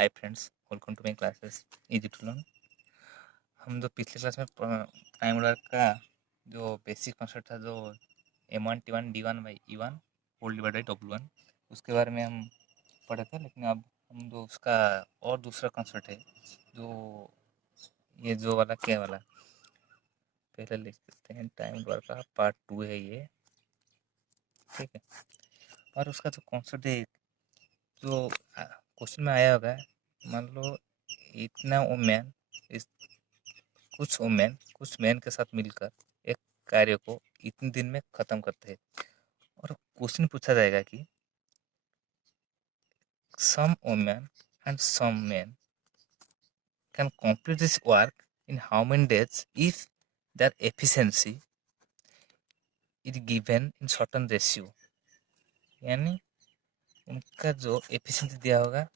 Hi friends, welcome to my classes easy to learn. हम जो पिछले क्लास में प्राइम ऑर्डर का जो बेसिक कॉन्सेप्ट था, जो M1 T1 D1 by E1 whole divide by W1, उसके बारे में हम पढ़े थे। लेकिन अब हम जो उसका और दूसरा कॉन्सेप्ट है, जो ये जो वाला क्या वाला, पहले लिख देते हैं। टाइम ऑर्डर का पार्ट 2 है ये, ठीक है। और उसका जो कॉन्सेप्ट है, जो क्वेश्चन में आया होगा, मान लो इतना वुमेन, कुछ मैन के साथ मिलकर एक कार्य को इतने दिन में खत्म करते हैं। और क्वेश्चन पूछा जाएगा कि some women and some man can complete this work in how many days if their efficiency is given in certain ratio. यानी उनका जो एफिशिएंसी दिया होगा,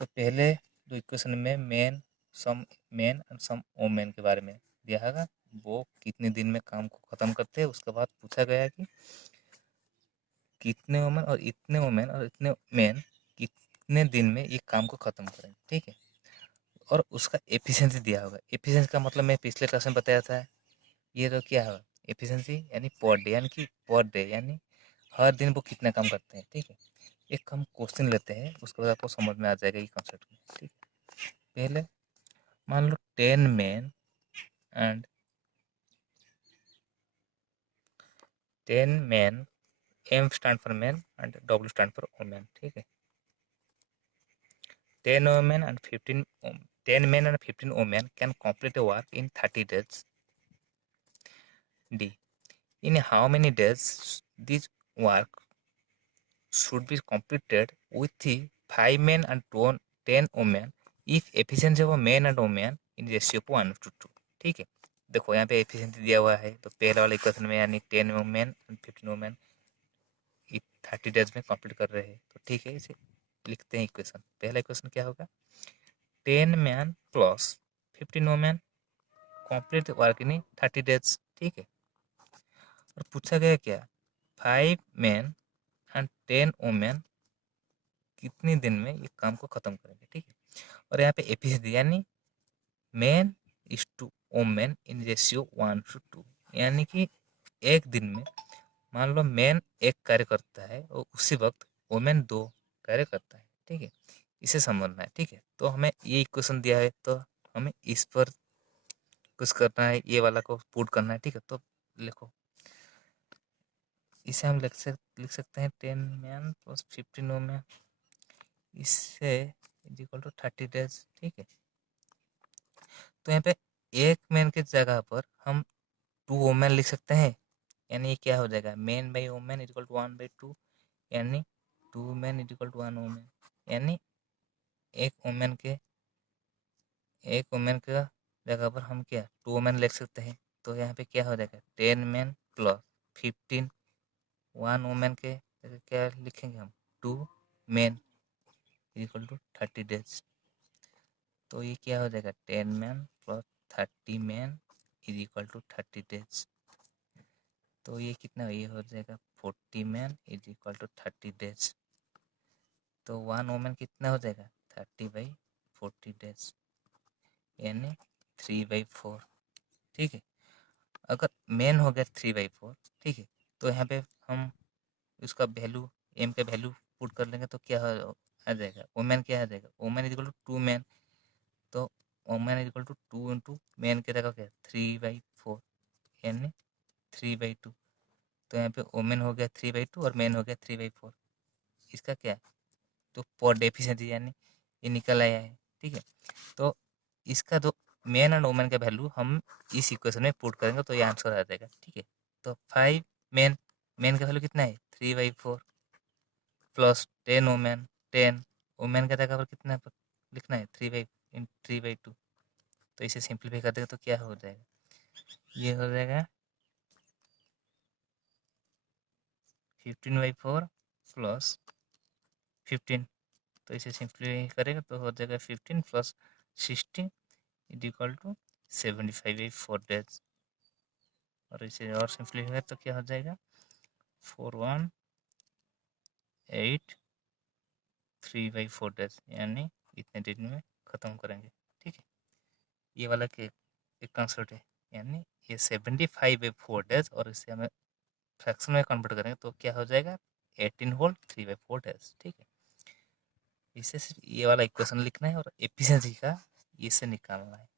तो पहले जो इक्वेशन में सम मैन एंड सम वुमेन के बारे में दिया होगा, वो कितने दिन में काम को खत्म करते हैं। उसके बाद पूछा गया कि कितने वुमेन और इतने मैन कितने दिन में ये काम को खत्म करेंगे, ठीक है। और उसका एफिशिएंसी दिया होगा। एफिशिएंसी का मतलब मैं पिछले क्लास में बताया था, ये तो क्या होगा एफिशिएंसी, यानी पर डे, यानी कि पर डे यानी हर दिन वो कितना काम करते हैं, ठीक है। एक हम क्वेश्चन लेते हैं, उसके बाद आपको समझ में आ जाएगा ये कॉन्सेप्ट, ठीक है। पहले मान लो 10 man and 10 man, M stand for man and W stand for women, ठीक है। 10 women and 15 10 men and 15 women can complete the work in 30 days. D. In how many days this work should be completed with the 5 men and 10 women if efficiency of men and women in ratio of 1:2। ठीक है। देखो यहाँ पे efficiency दिया हुआ है, तो पहले वाले इक्वेशन में यानी 10 वुमेन एंड 15 वुमेन 30 डेज में कंप्लीट कर रहे हैं, तो ठीक है। इसे लिखते हैं इक्वेशन। पहला इक्वेशन क्या होगा, 10 man plus 15 women complete work in 30 days, ठीक है। और पूछा गया क्या, 5 मैन एंड 10 वुमेन कितने दिन में ये काम को खत्म करेंगे, ठीक है। और यहाँ पे एफिशिएंसी यानी man is to women in ratio 1:2, यानी कि एक दिन में मान लो मैन एक कार्य करता है और उसी वक्त वुमेन 2 कार्य करता है, ठीक है। इसे समझना है, ठीक है। तो हमें ये इक्वेशन दिया है, तो हमें इस पर कुछ करना है, ये वाला को पुट करना है, ठीक है। तो लिखो, इसे हम लिख सकते हैं 10 मैन प्लस 15 वुमेन, इससे इज इक्वल टू 30 डेज, ठीक है। तो यहाँ पे एक मैन की जगह पर हम 2 वुमेन लिख सकते हैं, यानी ये क्या हो जाएगा, man by women is equal to 1/2, यानी 2 man is equal to 1 women. यानी एक वुमेन के जगह पर हम क्या 2 वुमेन लिख सकते हैं। तो यहाँ पे क्या हो जाएगा, 10 मैन प्लस 15 1 वुमेन के जगह क्या लिखेंगे हम, 2 मैन इक्वल टू 30 डेज। तो ये क्या हो जाएगा, 10 man plus 30 man is equal to 30 days. तो ये कितना, ये हो जाएगा 40 man is equal to 30 days. तो 1 वुमेन कितना हो जाएगा, 30/40 डेज, यानी 3/4, ठीक है। अगर मैन हो गया 3/4, ठीक है, तो यहाँ पे हम उसका वैल्यू, एम का वैल्यू पुट कर लेंगे, तो क्या आ जाएगा, वुमेन क्या आ जाएगा, women is equal to 2 man. तो women is equal to 2 into man की जगह क्या 3/4, यानी 3/2। तो यहाँ पे वुमेन हो गया 3/2 और मैन हो गया 3/4। इसका क्या, तो पर डेफिशिएंसी यानी ये निकल आया है, ठीक है। तो इसका जो मैन एंड वुमेन का वैल्यू हम इस इक्वेशन में पुट करेंगे, तो ये आंसर आ जाएगा, ठीक है। तो 5 मैन, मैन का वैल्यू कितना है 3/4 प्लस 10 वुमेन, 10 वुमेन का जगह पर कितना लिखना है 3/2। तो इसे सिंप्लीफाई कर देगा, तो क्या हो जाएगा, ये हो जाएगा 15/4 प्लस 15। तो इसे सिंप्लीफाई करेगा तो हो जाएगा 15 plus 16 is equal to 75/4 days. और इसे और सिंप्लीफाई तो क्या हो जाएगा 4183/4 डेज, यानी इतने दिन में ख़त्म करेंगे। ठीक है, ये वाला के एक कंसेप्ट है, यानी ये 75 है 4 डेज, और इसे हमें फ्रैक्शन में कन्वर्ट करेंगे तो क्या हो जाएगा 18 होल 3/4 डेज। ठीक है, इसे सिर्फ ये वाला इक्वेशन लिखना है और एफिशिएंसी का इसे निकालना है,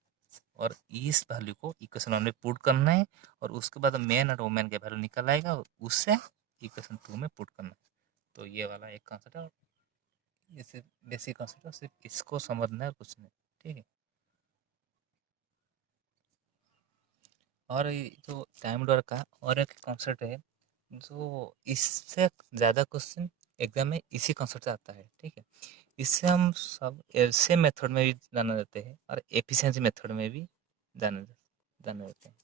और इस वैल्यू को इक्वेशन 1 में पुट करना है, और उसके बाद मेन और वोमेन के वैल्यू निकल आएगा और उससे इक्वेशन 2 में पुट करना है। तो ये वाला एक कॉन्सेप्ट है, और ये सिर्फ बेसिक कॉन्सेप्ट है, सिर्फ इसको समझना है, कुछ नहीं। ठीक है, और ये जो टाइम डॉलर का और एक कॉन्सेप्ट है जो इससे ज़्यादा क्वेश्चन एग्जाम में इसी कॉन्सेप्ट से आता है। ठीक है, इससे हम सब एलसीएम मेथड में भी जाना जाते हैं और एफिशिएंसी मेथड में भी जाना जाना जाते हैं।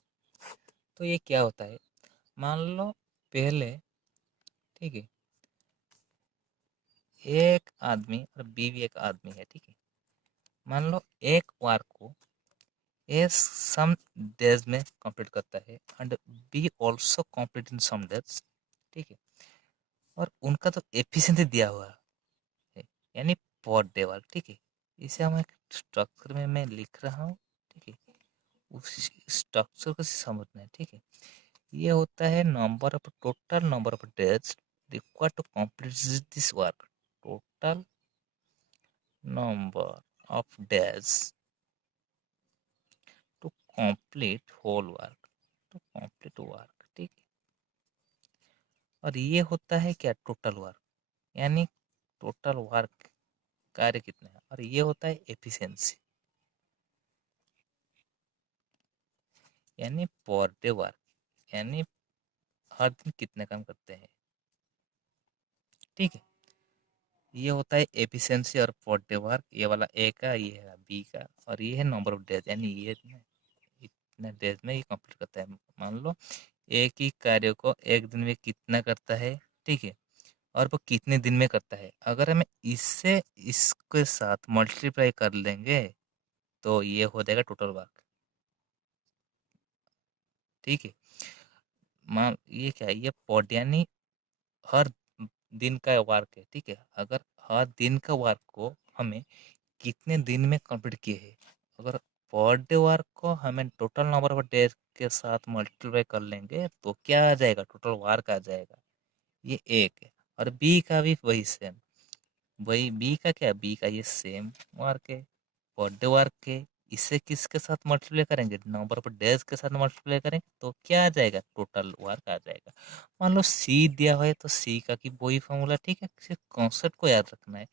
तो ये क्या होता है, मान लो पहले, ठीक है, एक आदमी और बी भी एक आदमी है। ठीक है, मान लो एक वार को ए सम डेज में कंप्लीट करता है and B also complete in some days. ठीक है, और उनका तो एफिशिएंसी दिया हुआ है, यानी पर डे वर्क। ठीक है, इसे हम एक स्ट्रक्चर में मैं लिख रहा हूँ। ठीक है, उस स्ट्रक्चर को समझना है। ठीक है, ये होता है number of total number of days required to complete this work, total number of days to complete whole work, to complete work. ठीक है, और ये होता है क्या टोटल वर्क, यानी टोटल वर्क कार्य कितना है, और ये होता है एफिशिएंसी, यानी पर डे वर्क, यानी हर दिन कितने काम करते हैं। ठीक है, ये होता है एफिशिएंसी और पर डे वर्क, ये वाला ए का, ये है बी का, और ये है नंबर ऑफ डेज, यानी ये इतने डेज में ये कंप्लीट करता है। मान लो एक ही कार्य को एक दिन में कितना करता है। ठीक है, और वो कितने दिन में करता है, अगर हमें इससे इसके साथ मल्टीप्लाई कर लेंगे तो ये हो जाएगा टोटल वर्क। ठीक है, मान ये क्या है, ये पॉड यानी हर दिन का वर्क है। ठीक है, अगर हर दिन का वर्क को हमें कितने दिन में कंप्लीट किए हैं, अगर पर डे वर्क को हमें टोटल नंबर ऑफ डेज के साथ मल्टीप्लाई कर लेंगे तो क्या आ जाएगा, टोटल वर्क आ जाएगा। ये एक है, और बी का भी वही सेम, वही बी का क्या, बी का ये सेम वर्क है, पर डे वर्क है। इसे किसके साथ मल्टीप्लाई करेंगे, नंबर ऑफ डेज के साथ मल्टीप्लाई करेंगे तो क्या आ जाएगा, टोटल वर्क आ जाएगा। मान लो सी दिया हुआ है तो सी का की वही फॉर्मूला। ठीक है, सिर्फ कॉन्सेप्ट को याद रखना है।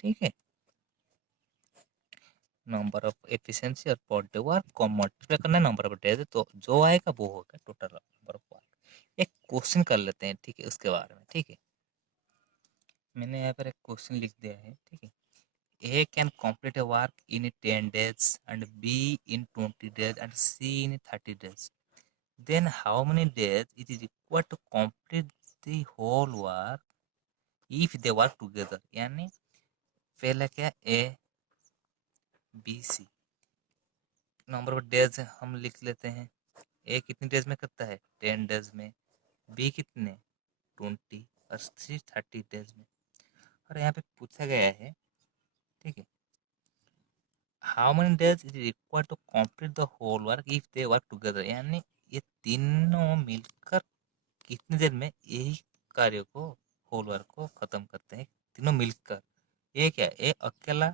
ठीक है, नंबर ऑफ एफिशिएंसी और पर डे वर्क को मल्टीप्लाई करना है नंबर ऑफ डेज, तो जो आएगा वो होगा टोटल नंबर ऑफ वर्क। एक क्वेश्चन कर लेते हैं, ठीक है, उसके बारे में। ठीक है, मैंने यहाँ पर एक क्वेश्चन लिख दिया है। ठीक है, A can complete a work in 10 days and B in 20 days and C in 30 days. Then how many days it is required to complete the whole work if they work together? यानी पहला क्या, A B C, number of days हम लिख लेते हैं। A कितने days में करता है, 10 डेज में, B कितने, 20, और C 30 डेज में। और यहाँ पे पूछा गया है, ठीक है, how many days is required to complete the whole work if they work together, यानी ये तीनों मिलकर कितनी देर में यही कार्य को, होल वर्क को खत्म करते हैं तीनों मिलकर। ये क्या, ए अकेला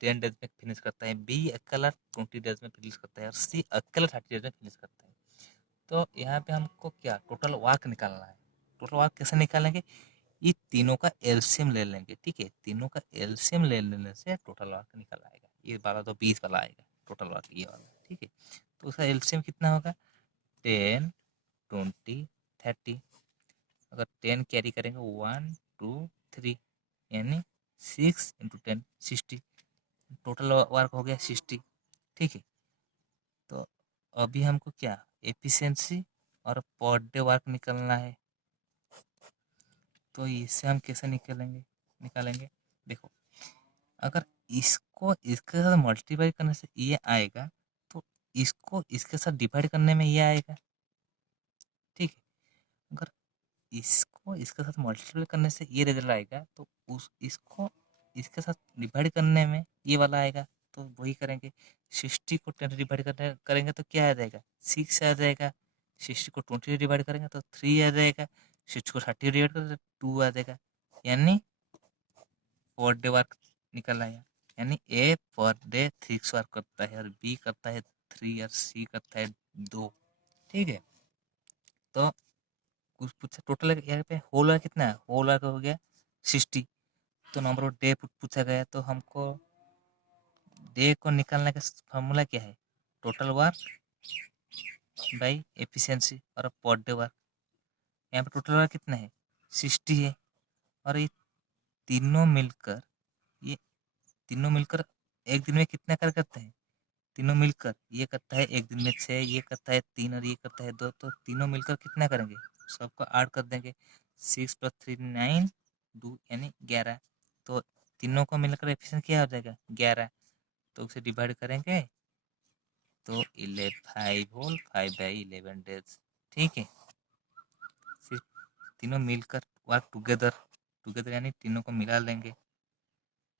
10 डेज में फिनिश करता है, बी अकेला 20 डेज में फिनिश करता है, और सी अकेला 30 डेज में फिनिश करता है। तो यहाँ पे हमको क्या टोटल वर्क निकालना है। टोटल वर्क कैसे निकालेंगे, ये तीनों का एलसीएम ले लेंगे। ठीक है, तीनों का एलसीएम ले लेने से टोटल वर्क निकल आएगा। ये वाला तो 20 वाला आएगा टोटल वर्क, ये वाला। ठीक है, तो उसका एलसीएम कितना होगा, 10, 20, 30। अगर 10 कैरी करेंगे 1, 2, 3, यानी 6 × 10 60, टोटल वर्क हो गया 60। ठीक है, तो अभी हमको क्या एफिशिएंसी और पर डे वर्क निकलना है। तो इससे हम कैसे निकलेंगे, निकालेंगे, देखो, अगर इसको इसके साथ मल्टीप्लाई करने से ये आएगा तो इसको इसके साथ डिवाइड करने में ये आएगा। ठीक है, अगर इसको इसके साथ मल्टीप्लाई करने से ये रिजल्ट आएगा तो उस इसको इसके साथ डिवाइड करने में ये वाला आएगा, तो वही करेंगे। 60 को 10 डिवाइड करेंगे तो क्या आ जाएगा, 6 आ जाएगा। 60 को 20 डिवाइड करेंगे तो 3 आ जाएगा। 60 को 30 डिवाइड करेंगे तो 2 आ जाएगा। यानी पर डे वर्क निकल आया। यानी ए पर डे 6 वर्क करता है और बी करता है 3 और सी करता है 2। ठीक है, तो कुछ पूछा टोटल यहाँ पे होल वर्क कितना है, होल वर्क हो गया 60। तो नंबर ऑफ डे पूछा गया, तो हमको डे को निकालने का फॉर्मूला क्या है, टोटल वर्क बाई एफिशिएंसी और पर डे वर्क। यहाँ पे टोटल वर्क कितना है 60 है, और ये तीनों मिलकर ये तीनों मिलकर एक दिन में कितना कार्य करते हैं, तीनों मिलकर ये करता है एक दिन में 6, ये करता है 3 और ये करता है 2, तो तीनों मिलकर कितना करेंगे, सबको ऐड कर देंगे। 6 + 3 9 2 यानी 11। तो तीनों को मिलकर एफिशिएंसी क्या हो जाएगा 11। तो उसे डिवाइड करेंगे तो 5 होल 5/11 डेज। ठीक है, सिर्फ तीनों मिलकर वर्क टुगेदर यानी तीनों को मिला लेंगे।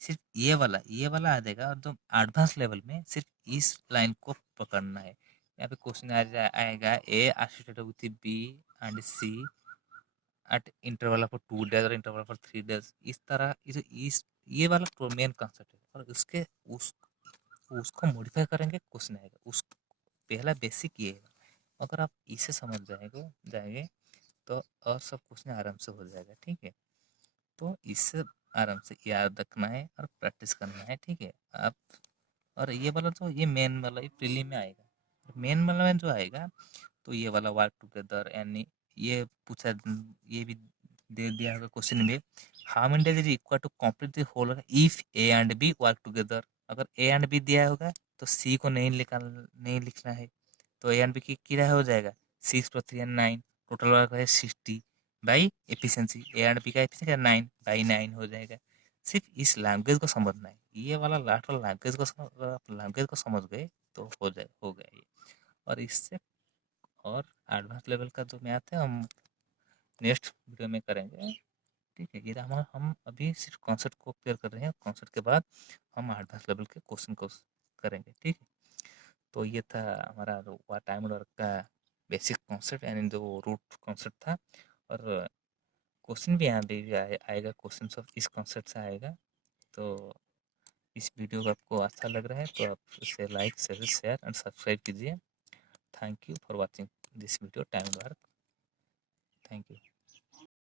सिर्फ ये वाला आ जाएगा, और जो एडवांस लेवल में सिर्फ इस लाइन को पकड़ना है। यहाँ पे क्वेश्चन आएगा A associated with B and C at interval of 2 days और इंटरवल ऑफ 3 डेज। इस तरह इस ये वाला तो मेन कॉन्सेप्ट है, और उसको मॉडिफाई करेंगे, क्वेश्चन आएगा उस पहला बेसिक ये है। अगर आप इसे समझ जाएंगे तो और सब क्वेश्चन आराम से हो जाएगा। ठीक है, तो इससे आराम से याद रखना है और प्रैक्टिस करना है। ठीक है, आप और ये वाला तो ये मेन वाला ये प्रीलिम में आएगा। मेन वाला में जो आएगा तो ये वाला वर्क टुगेदर, यानी ये पूछा, ये भी दे दिया होगा क्वेश्चन में, how many days is equal to complete the whole if A and B work together. अगर ए एंड बी दिया होगा तो सी को नहीं लिखना है। तो ए एंड बी की क्या हो जाएगा 6 + 3 9, टोटल वर्क है 60 by efficiency, A and B का एफिशिएंसी 9/9 हो जाएगा। सिर्फ इस लैंग्वेज को समझना है, ये वाला लास्ट वाला लैंग्वेज को समझ गए तो हो गया ये। और इससे और एडवांस लेवल का जो मैथ है हम नेक्स्ट वीडियो में करेंगे। ठीक है, ये हम अभी सिर्फ कॉन्सेप्ट को क्लियर कर रहे हैं, कॉन्सेप्ट के बाद हम एडवांस लेवल के क्वेश्चन को करेंगे। ठीक है, तो ये था हमारा टाइम वर्क का बेसिक कॉन्सेप्ट, यानी जो रूट कॉन्सेप्ट था। और क्वेश्चन भी यहाँ पे भी आएगा, क्वेश्चन ऑफ इस कॉन्सेप्ट से आएगा। तो इस वीडियो को आपको अच्छा लग रहा है तो आप इसे लाइक शेयर एंड सब्सक्राइब कीजिए। Thank you for watching this video time work. Thank you.